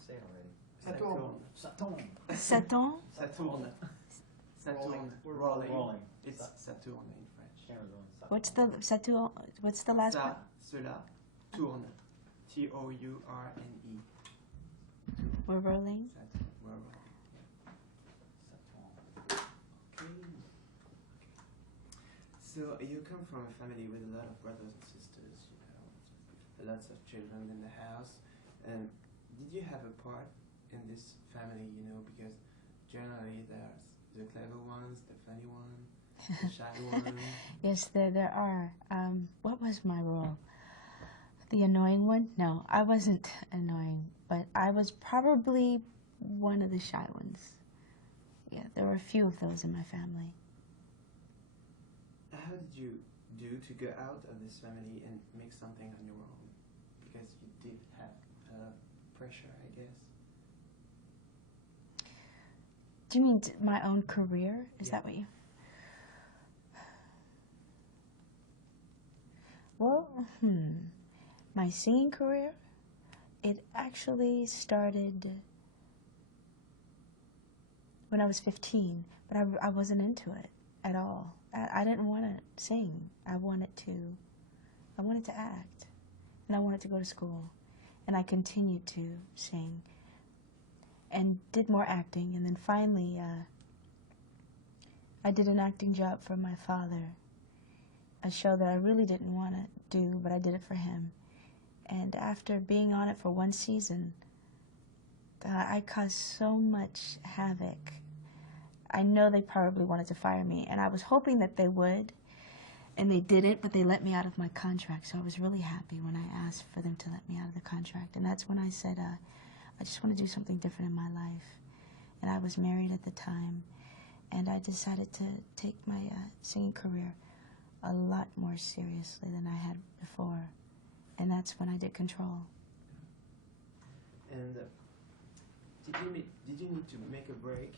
say it already. Ça tourne. Ça tourne. Ça tourne? Ça tourne. Ça tourne. Rolling. It's ça tourne in French. What's the ça tourne? What's the last part? Cela tourne. Tourne. We're rolling. Ça tourne. We're rolling. Ça tourne. Okay. So you come from a family with a lot of brothers and sisters, you know, lots of children in the house. Did you have a part in this family, you know, because generally there's the clever ones, the funny one, the shy one. Yes, there are. What was my role? The annoying one? No, I wasn't annoying, but I was probably one of the shy ones. Yeah, there were a few of those in my family. How did you do to go out of this family and make something on your own? Because you did have pressure, I guess. Do you mean my own career? Is that what you... Well, my singing career, it actually started when I was 15, but I wasn't into it at all. I didn't want to sing. I wanted to act, and I wanted to go to school, and I continued to sing and did more acting, and then finally I did an acting job for my father, a show that I really didn't want to do, but I did it for him. And after being on it for one season, I caused so much havoc. I know they probably wanted to fire me, and I was hoping that they would, and they didn't, but they let me out of my contract, so I was really happy when I asked for them to let me out of the contract. And that's when I said, I just want to do something different in my life. And I was married at the time, and I decided to take my singing career a lot more seriously than I had before. And that's when I did Control. And did you need to make a break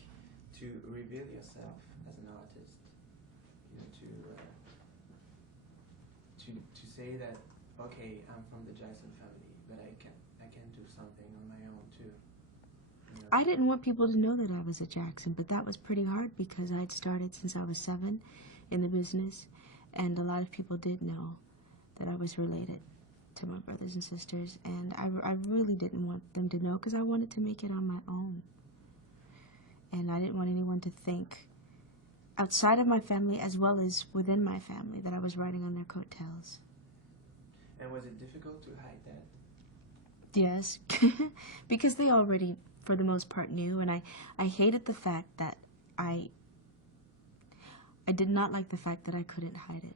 to reveal yourself as an artist? You know, to say that, okay, I'm from the Jackson family, but I can do something on my own too. You know? I didn't want people to know that I was a Jackson, but that was pretty hard because I'd started since I was 7 in the business, and a lot of people did know that I was related to my brothers and sisters, and I really didn't want them to know because I wanted to make it on my own. And I didn't want anyone to think, outside of my family as well as within my family, that I was riding on their coattails. And was it difficult to hide that? Yes, because they already, for the most part, knew, and I hated the fact that I did not like the fact that I couldn't hide it.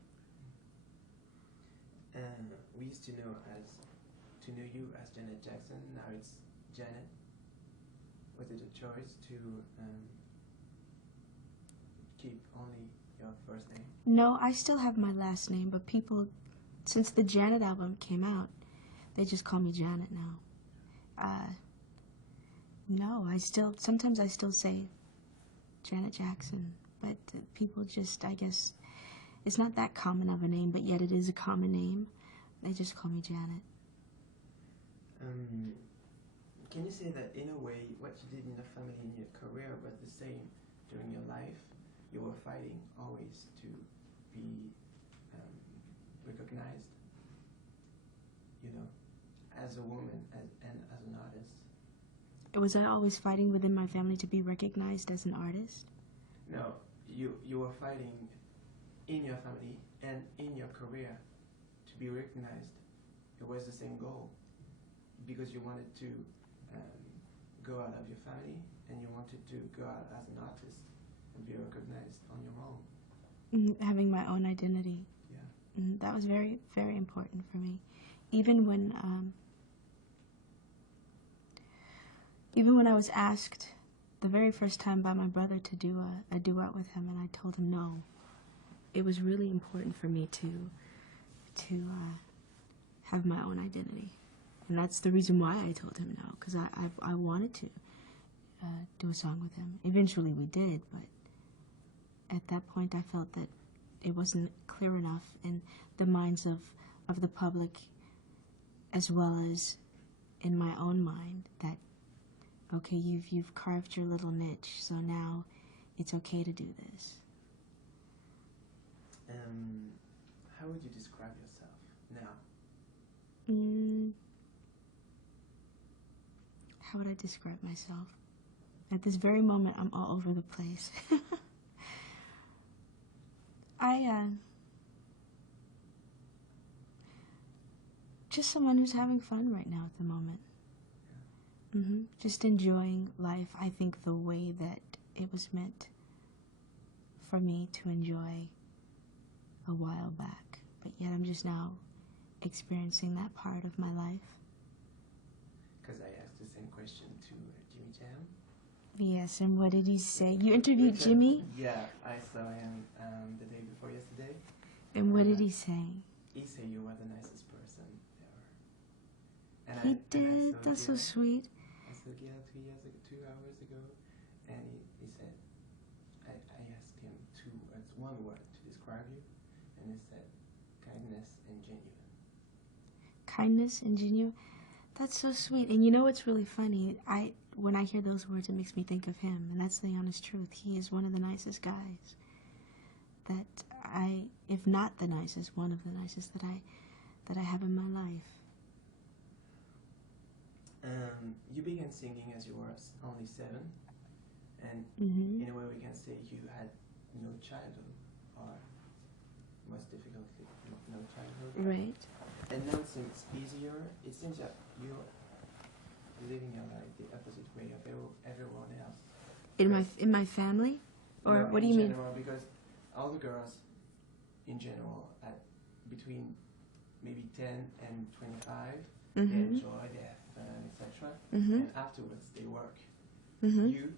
We used to know you as Janet Jackson. Now it's Janet. Was it a choice to keep only your first name? No, I still have my last name, but people, since the Janet album came out, they just call me Janet now. No, sometimes I still say Janet Jackson, but people just, I guess, it's not that common of a name, but yet it is a common name. They just call me Janet. Can you say that in a way what you did in the family in your career was the same during your life? You were fighting always to be recognized, you know, as a woman and as an artist. Was I always fighting within my family to be recognized as an artist? No, you were fighting in your family and in your career to be recognized. It was the same goal because you wanted to go out of your family and you wanted to go out as an artist and be recognized on your own. Having my own identity. Yeah. That was very, very important for me. Even when I was asked the very first time by my brother to do a duet with him, and I told him no, it was really important for me to have my own identity. And that's the reason why I told him no, because I wanted to do a song with him. Eventually we did, but at that point I felt that it wasn't clear enough in the minds of the public as well as in my own mind that okay, you've carved your little niche, so now it's okay to do this. How would you describe yourself now? How would I describe myself? At this very moment, I'm all over the place. Just someone who's having fun right now at the moment. Just enjoying life, I think, the way that it was meant for me to enjoy a while back. But yet I'm just now experiencing that part of my life. Because I asked the same question to Jimmy Jam. Yes, and what did he say? You interviewed Jimmy? Yeah, I saw him the day before yesterday. And what did he say? He said you were the nicest person ever. He did? That's so sweet. I said, yeah, 2 hours ago. And he said, I asked him one word to describe you. And he said, kindness and genuine. Kindness and genuine? That's so sweet. And you know what's really funny? When I hear those words, it makes me think of him. And that's the honest truth. He is one of the nicest guys that if not the nicest, one of the nicest that I have in my life. You began singing as you were only 7. And in a way we can say you had no childhood, or most difficultly, no childhood. Right. And now it seems easier. It seems that you're living your life the opposite way of everyone else. In my family? Or no, what do you mean? In general, because all the girls, in general, at between maybe 10 and 25, they enjoy, they have fun, etc. And afterwards they work. You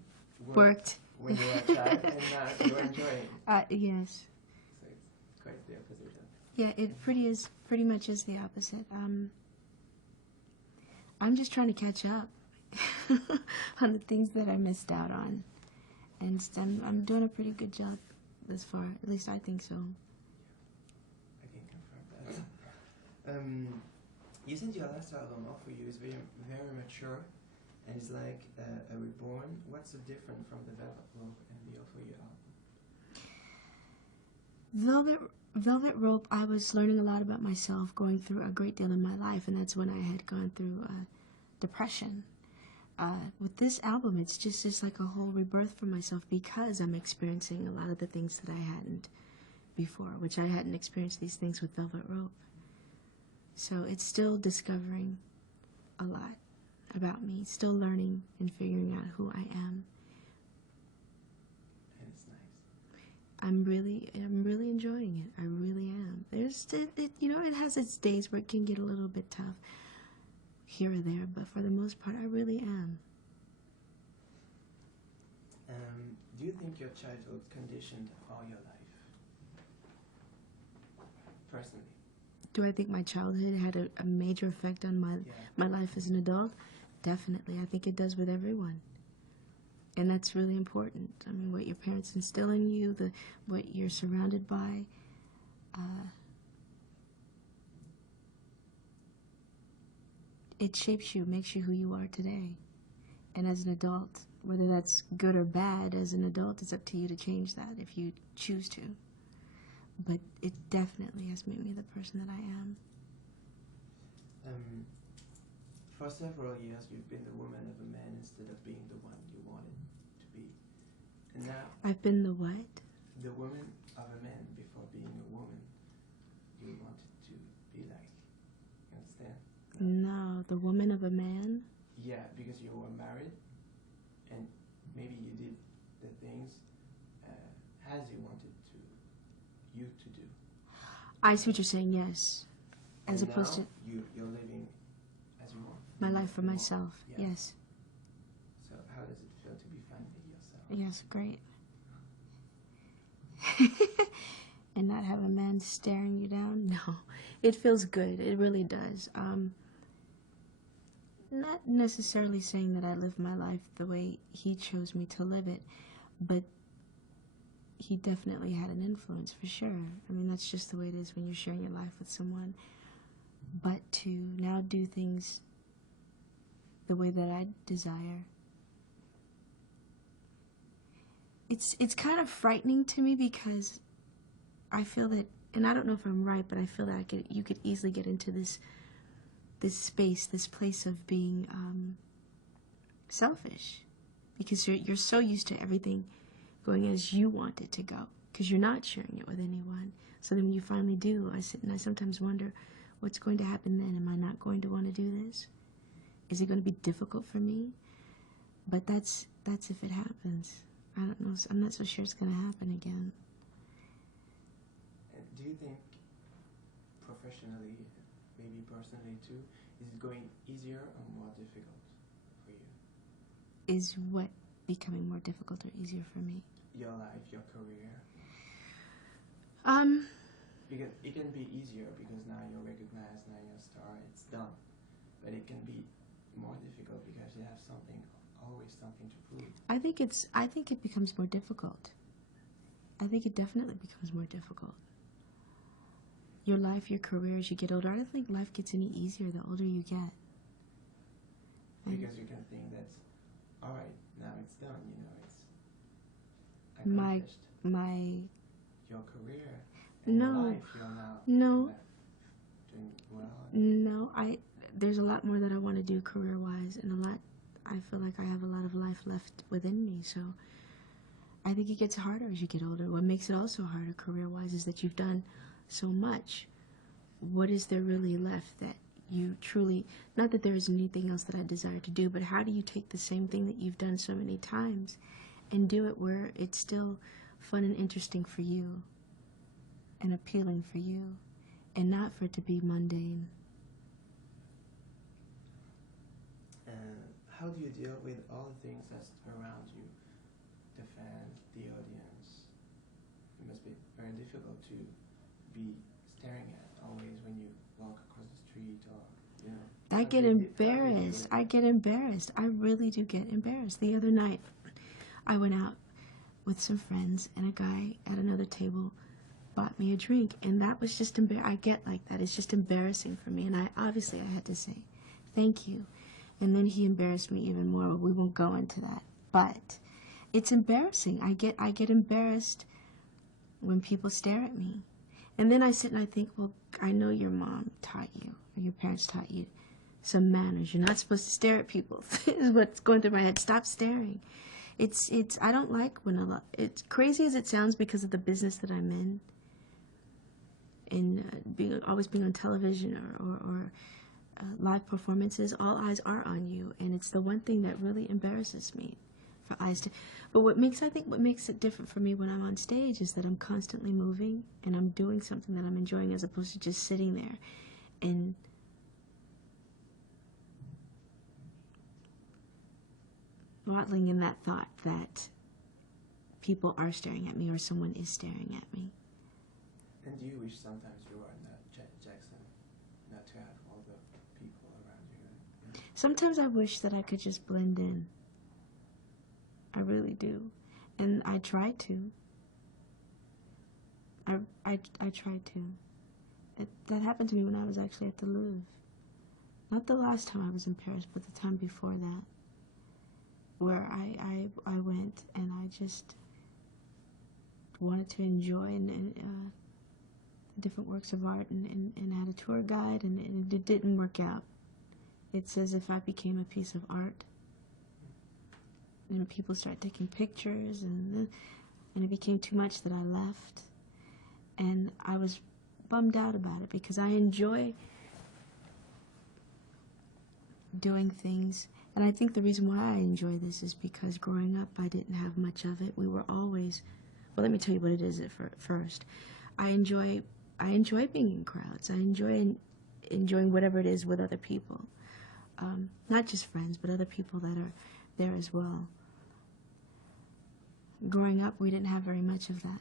worked when you were a child, and now you're enjoying. Yes. So it's quite the opposite. Yeah, it pretty much is the opposite. I'm just trying to catch up on the things that I missed out on, and I'm doing a pretty good job thus far. At least I think so. I can confirm that. You said your last album, All For You, is very, very mature, and it's like a reborn. What's so different from the Velvet Rope and the All For You album? Velvet Rope, I was learning a lot about myself, going through a great deal in my life, and that's when I had gone through depression. With this album, it's just like a whole rebirth for myself, because I'm experiencing a lot of the things that I hadn't before, which I hadn't experienced these things with Velvet Rope. So it's still discovering a lot about me, still learning and figuring out who I am. And it's nice. I'm really enjoying it. I really am. It has its days where it can get a little bit tough here or there, but for the most part, I really am. Do you think your childhood conditioned all your life? Personally. Do I think my childhood had a major effect on my life as an adult? Definitely. I think it does with everyone. And that's really important. I mean, what your parents instill in you, what you're surrounded by. It shapes you, makes you who you are today. And as an adult, whether that's good or bad, as an adult, it's up to you to change that if you choose to. But it definitely has made me the person that I am. For several years, you've been the woman of a man instead of being the one you wanted to be. And now... I've been the what? The woman of a man before being a woman you wanted to be like. You understand? No, the woman of a man? Yeah, because you were married, and maybe you did the things as you wanted you to do. I see what you're saying, yes. As and opposed now to... you're living as you want. My life for myself, yeah. Yes. So how does it feel to be finally yourself? Yes, great. And not have a man staring you down? No. It feels good. It really does. Not necessarily saying that I live my life the way he chose me to live it, but he definitely had an influence, for sure. I mean, that's just the way it is when you're sharing your life with someone. But to now do things the way that I desire it's kind of frightening to me because I feel that, and I don't know if I'm right, but I feel that you could easily get into this space, this place of being selfish, because you're so used to everything going as you want it to go, because you're not sharing it with anyone. So then when you finally do, I sit and I sometimes wonder, what's going to happen then? Am I not going to want to do this? Is it going to be difficult for me? But that's if it happens. I don't know. I'm not so sure it's going to happen again. And do you think professionally, maybe personally too, is it going easier or more difficult for you? Is what becoming more difficult or easier for me? Your life, your career. Because it can be easier because now you're recognized, now you're a star, it's done. But it can be more difficult because you have always something to prove. I think it becomes more difficult. I think it definitely becomes more difficult. Your life, your career, as you get older, I don't think life gets any easier the older you get. Because you can think that's, all right, now it's done, it's accomplished. Your career and your life, you're now doing well. No, there's a lot more that I want to do career-wise, and I feel like I have a lot of life left within me, so I think it gets harder as you get older. What makes it also harder career-wise is that you've done so much. What is there really left that you truly, not that there isn't anything else that I desire to do, but how do you take the same thing that you've done so many times and do it where it's still fun and interesting for you and appealing for you, and not for it to be mundane? And how do you deal with all the things that's around you? The fans, the audience. It must be very difficult to be staring at always when you walk across the street or, I get embarrassed. I really do get embarrassed. The other night, I went out with some friends, and a guy at another table bought me a drink, and that was just I get like that. It's just embarrassing for me, and I had to say thank you, and then he embarrassed me even more. We won't go into that, but it's embarrassing. I get embarrassed when people stare at me, and then I sit and I think, well, I know your mom taught you, or your parents taught you some manners. You're not supposed to stare at people. Is what's going through my head. Stop staring. I don't like when it's crazy as it sounds because of the business that I'm in. And always being on television or live performances, all eyes are on you, and it's the one thing that really embarrasses me, for eyes to. But what makes it different for me when I'm on stage is that I'm constantly moving and I'm doing something that I'm enjoying, as opposed to just sitting there and waddling in that thought that people are staring at me or someone is staring at me. And do you wish sometimes you were not Jackson, not to have all the people around you? Sometimes I wish that I could just blend in. I really do. And I try to. I try to. That happened to me when I was actually at the Louvre. Not the last time I was in Paris, but the time before that, where I went and I just wanted to enjoy different works of art and had a tour guide, and it didn't work out. It's as if I became a piece of art. And people started taking pictures, and it became too much that I left. And I was bummed out about it because I enjoy doing things. And I think the reason why I enjoy this is because growing up I didn't have much of it. We were always, well, let me tell you what it is first. I enjoy being in crowds. I enjoy enjoying whatever it is with other people. Not just friends, but other people that are there as well. Growing up, we didn't have very much of that.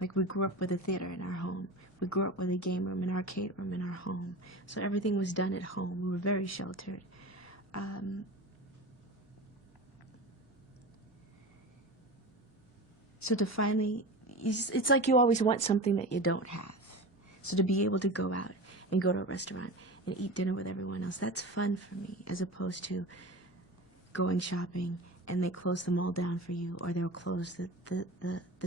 Like, we grew up with a theater in our home. We grew up with a game room, an arcade room in our home. So everything was done at home. We were very sheltered. So to finally, it's like you always want something that you don't have. So to be able to go out and go to a restaurant and eat dinner with everyone else, that's fun for me, as opposed to going shopping and they close them all down for you, or they'll close the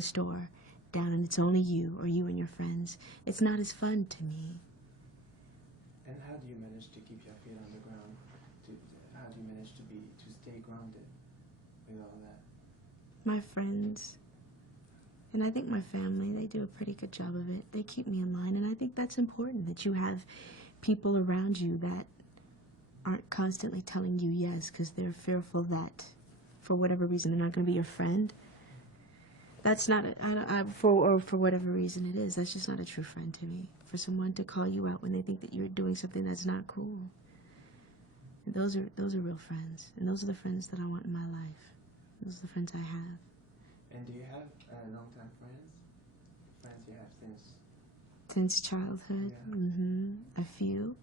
store down and it's only you or you and your friends. It's not as fun to me. And how do you manage to keep your feet on the ground? How do you manage to stay grounded with all that? My friends, and I think my family, they do a pretty good job of it. They keep me in line, and I think that's important, that you have people around you that aren't constantly telling you yes because they're fearful that for whatever reason they're not going to be your friend. That's not for whatever reason it is, that's just not a true friend to me. For someone to call you out when they think that you're doing something that's not cool. Those are real friends, and those are the friends that I want in my life. Those are the friends I have. And do you have long-time friends? Friends you have Since childhood? Yeah. Mm-hmm. A few.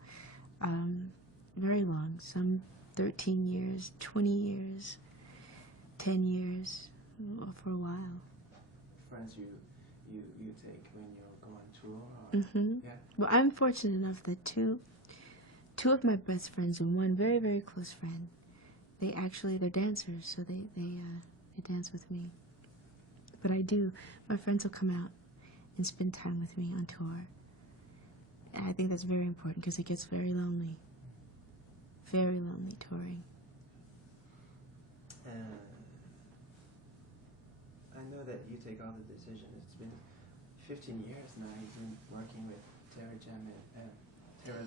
Very long. Some 13 years, 20 years, 10 years, for a while. Friends you take when you go on tour? Mm-hmm. Yeah. Well, I'm fortunate enough that two of my best friends and one very, very close friend, they're dancers, so they dance with me. But my friends will come out and spend time with me on tour. And I think that's very important because it gets very lonely touring. I know that you take all the decisions. It's been 15 years now you've been working with Terry Jam and Terry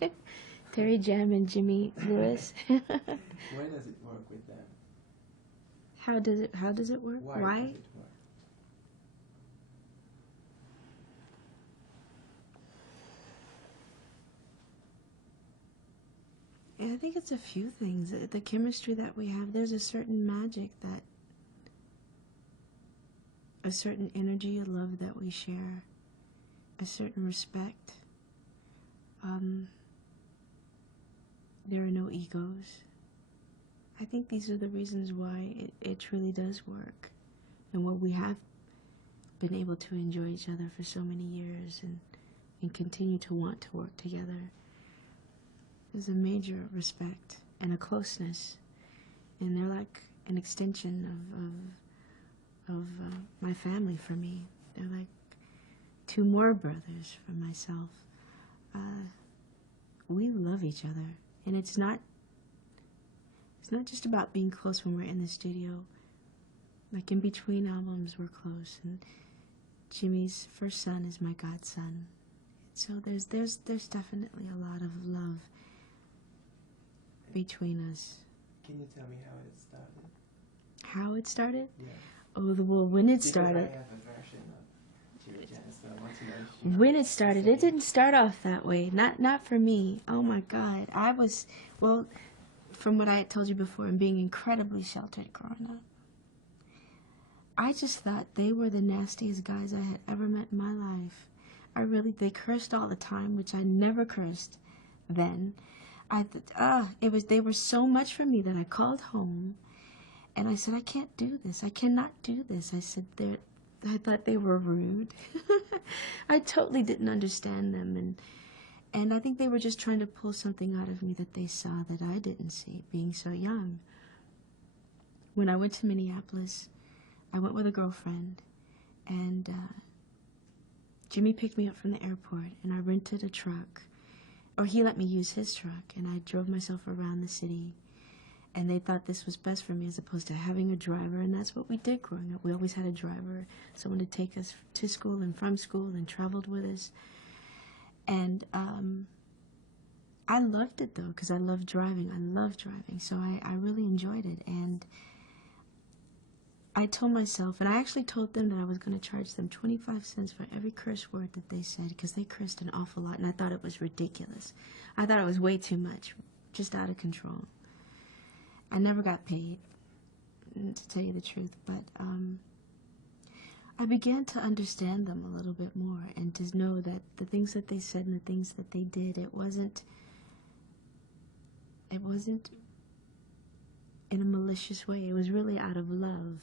Lewis. Terry Jam and Jimmy Lewis. Why does it work with them? How does it work? Why does it work? I think it's a few things. The chemistry that we have, there's a certain magic, a certain energy, a love that we share, a certain respect. There are no egos. I think these are the reasons why it truly does work, and why we have been able to enjoy each other for so many years and continue to want to work together. There's a major respect and a closeness, and they're like an extension of my family for me. They're like two more brothers for myself. We love each other, and it's not just about being close when we're in the studio. Like in between albums, we're close, and Jimmy's first son is my godson. So there's definitely a lot of love between us. Can you tell me how it started? How it started? Yeah. Oh, well, when it Because started. I have a version of Terry Jam, so I want to know if you When it started, it didn't start off that way. Not for me. Oh my God. Well, from what I had told you before, and being incredibly sheltered growing up, I just thought they were the nastiest guys I had ever met in my life. They cursed all the time, which I never cursed then. They were so much for me that I called home and I said, I can't do this. I cannot do this. I said, I thought they were rude. I totally didn't understand them, and I think they were just trying to pull something out of me that they saw that I didn't see, being so young. When I went to Minneapolis, I went with a girlfriend, and Jimmy picked me up from the airport, and I rented a truck, or he let me use his truck, and I drove myself around the city, and they thought this was best for me as opposed to having a driver, and that's what we did growing up. We always had a driver, someone to take us to school and from school and traveled with us. And I loved it, though, because I loved driving. So I really enjoyed it. And I told myself, and I actually told them that I was going to charge them 25 cents for every curse word that they said, because they cursed an awful lot, and I thought it was ridiculous. I thought it was way too much, just out of control. I never got paid, to tell you the truth, but I began to understand them a little bit more, and to know that the things that they said and the things that they did, it wasn't in a malicious way. It was really out of love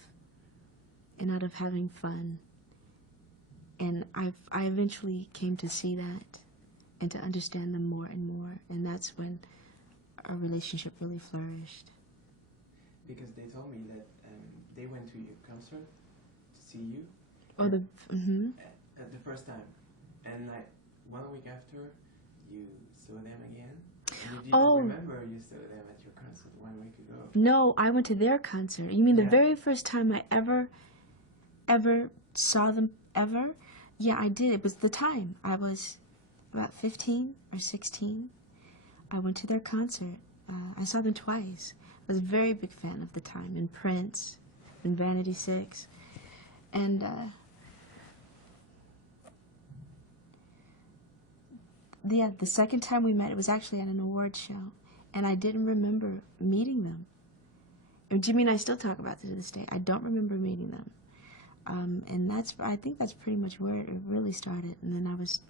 and out of having fun. And I eventually came to see that and to understand them more and more, and that's when our relationship really flourished. because they told me that they went to your concert to see you. Oh, the At the first time, and like 1 week after, you saw them again. And you didn't remember you saw them at your concert 1 week ago. No, I went to their concert. You mean the Yeah. very first time I ever saw them ever? Yeah, I did. It was the time. I was about 15 or 16. I went to their concert. I saw them twice. I was a very big fan of the time, and Prince, and Vanity 6. And yeah, the second time we met, it was actually at an award show, and I didn't remember meeting them. And Jimmy and I still talk about it to this day. I don't remember meeting them. And I think that's pretty much where it really started. And then I was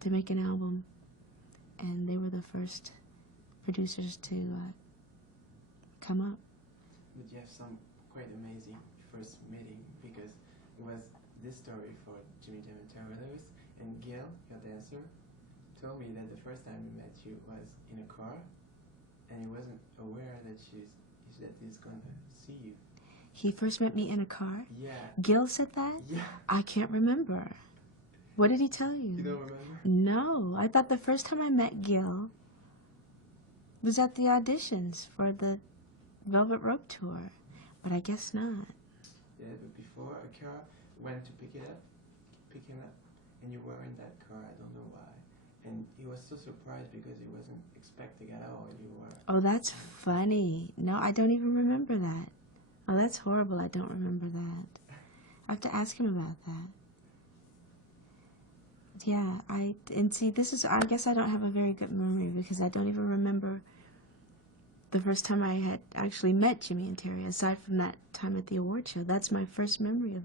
to make an album, and they were the first producers to come up. But you have some quite amazing first meeting, because it was this story for Jimmy Jam and Terrorist, and Gail, your dancer, told me that the first time he met you was in a car, and he wasn't aware that he's gonna see you. He first met me in a car? Yeah. Gil said that? Yeah. I can't remember. What did he tell you? You don't remember? No. I thought the first time I met Gil was at the auditions for the Velvet Rope tour, but I guess not. Yeah, but before a car went to pick him up, and you were in that car, I don't know why. And he was so surprised because he wasn't expecting at all you were. Oh, that's funny. No, I don't even remember that. Oh, that's horrible. I don't remember that. I have to ask him about that. Yeah, and see, I guess I don't have a very good memory, because I don't even remember the first time I had actually met Jimmy and Terry, aside from that time at the award show. That's my first memory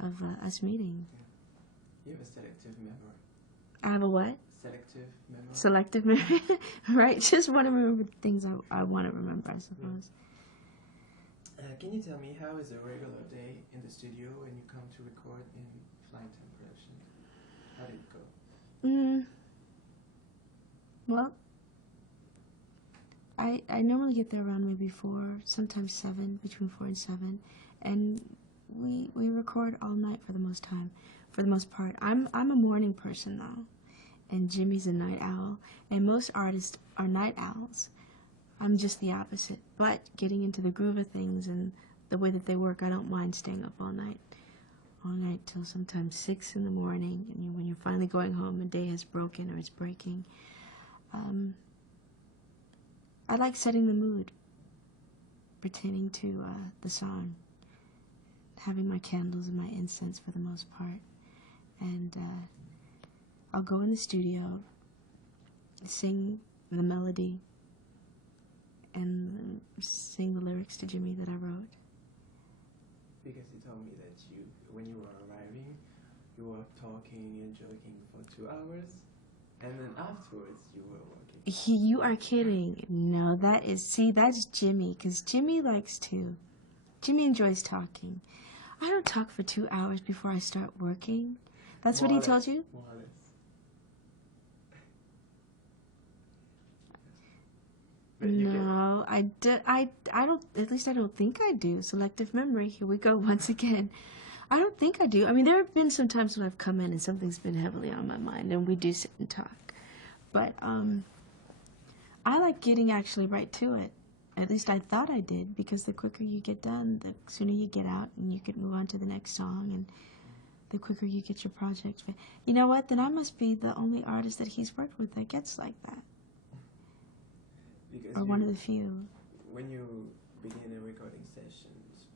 of us meeting. You have a selective memory. I have a what? Selective memory. Selective memory. Right, just want to remember the things I want to remember, I suppose. Can you tell me, how is a regular day in the studio when you come to record in Flying Time Productions? How did it go? Well, I normally get there around maybe 4, sometimes 7, between 4 and 7, and we record all night for the most part. I'm a morning person though, and Jimmy's a night owl, and most artists are night owls. I'm just the opposite, but getting into the groove of things and the way that they work, I don't mind staying up all night till sometimes 6 in the morning, and when you're finally going home, a day has broken or it's breaking. I like setting the mood, pertaining to the song, having my candles and my incense for the most part, and I'll go in the studio, sing the melody, and sing the lyrics to Jimmy that I wrote. Because you told me that when you were arriving, you were talking and joking for 2 hours, and then afterwards you were working. You are kidding. No, that's Jimmy, because Jimmy enjoys talking. I don't talk for 2 hours before I start working. That's what he told you? More or less. No, I don't, at least I don't think I do. Selective memory, here we go once again. I don't think I do. I mean, there have been some times when I've come in and something's been heavily on my mind, and we do sit and talk. But I like getting actually right to it. At least I thought I did, because the quicker you get done, the sooner you get out and you can move on to the next song, and the quicker you get your project. You know what? Then I must be the only artist that he's worked with that gets like that. Because or one of the few. When you begin a recording sessions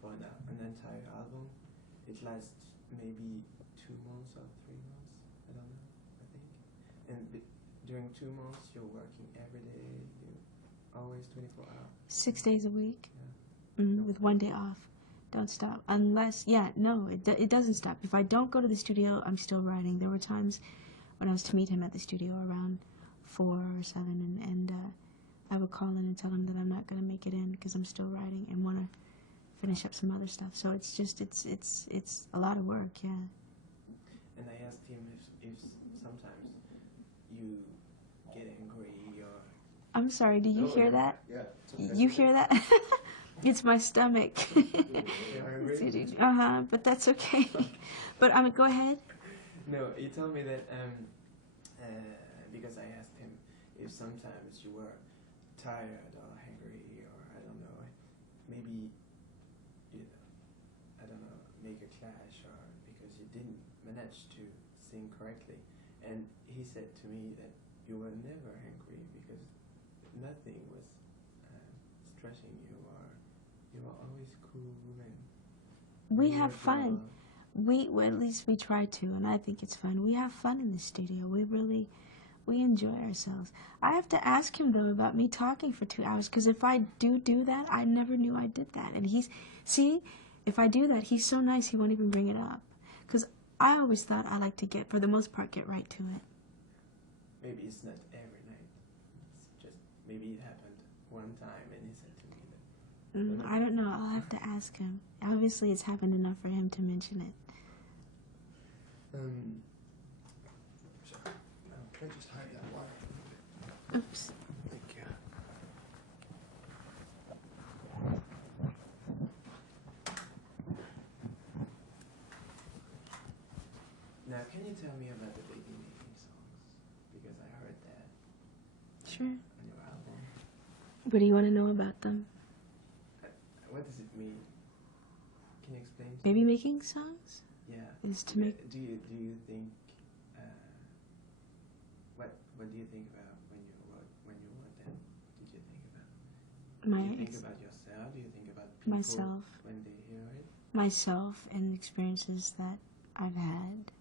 for an entire album, it lasts maybe 2 months or 3 months. I don't know, I think. And during 2 months, you're working every day. You're always 24 hours. 6 days a week. Yeah. With 1 day off. Don't stop. Unless, it doesn't stop. If I don't go to the studio, I'm still writing. There were times when I was to meet him at the studio around 4 or 7, and I would call in and tell him that I'm not going to make it in because I'm still writing and want to finish up some other stuff. So it's just, it's a lot of work, yeah. And I asked him if sometimes you get angry or... I'm sorry, do you hear that? Yeah. You hear that? It's my stomach. You're hungry? But that's okay. But go ahead. No, he told me that because I asked him if sometimes you were tired or hungry or I don't know, maybe you know, I don't know, make a clash or because you didn't manage to sing correctly, and he said to me that you were never hungry because nothing was stressing you or you were always cool and We have fun. Well, at least we try to, and I think it's fun. We have fun in the studio. We enjoy ourselves. I have to ask him, though, about me talking for 2 hours, because if I do that, I never knew I did that. And if I do that, he's so nice, he won't even bring it up. Because I always thought I like to for the most part, get right to it. Maybe it's not every night. It's just, maybe it happened one time and he said to me that. I don't know. I'll have to ask him. Obviously, it's happened enough for him to mention it. Sorry. Can I just hide that wire? Oops. Thank you. Now, can you tell me about the baby making songs? Because I heard that Sure. on your album. What do you want to know about them? What does it mean? Can you explain? To Baby me? making songs? Yeah. Is to make. Do you think? What do you think about when you wrote them? Did you think about? Do you think about yourself? Do you think about people Myself. when they hear it? Myself and experiences that I've had.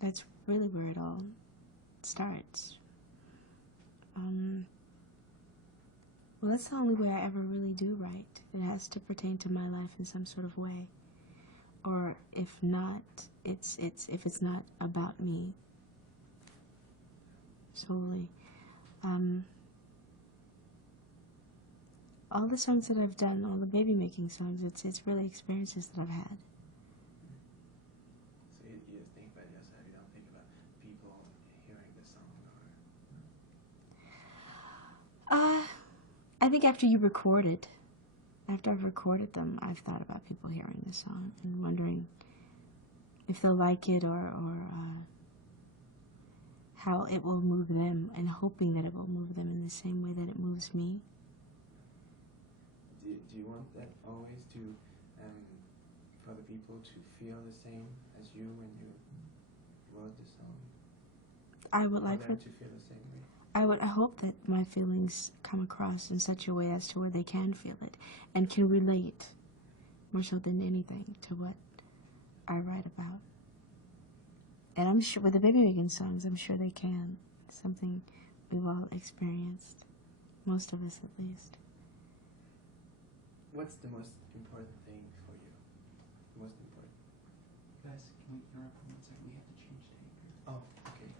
That's really where it all starts. Well, that's the only way I ever really do write. It has to pertain to my life in some sort of way. Or if not, if it's not about me solely. All the songs that I've done, all the baby making songs, it's really experiences that I've had. So you think about yourself, you don't think about people hearing the song or? I think after you record it, after I've recorded them, I've thought about people hearing the song and wondering if they'll like it or how it will move them, and hoping that it will move them in the same way that it moves me. Do you want that always to, for the people to feel the same as you when you wrote the song? I would like them to feel the same way. I hope that my feelings come across in such a way as to where they can feel it and can relate more so than anything to what I write about. And I'm sure with the baby making songs, I'm sure they can. It's something we've all experienced, most of us at least. What's the most important thing for you? Most important. Guys, can we interrupt for 1 second? We have to change tape. Oh, okay.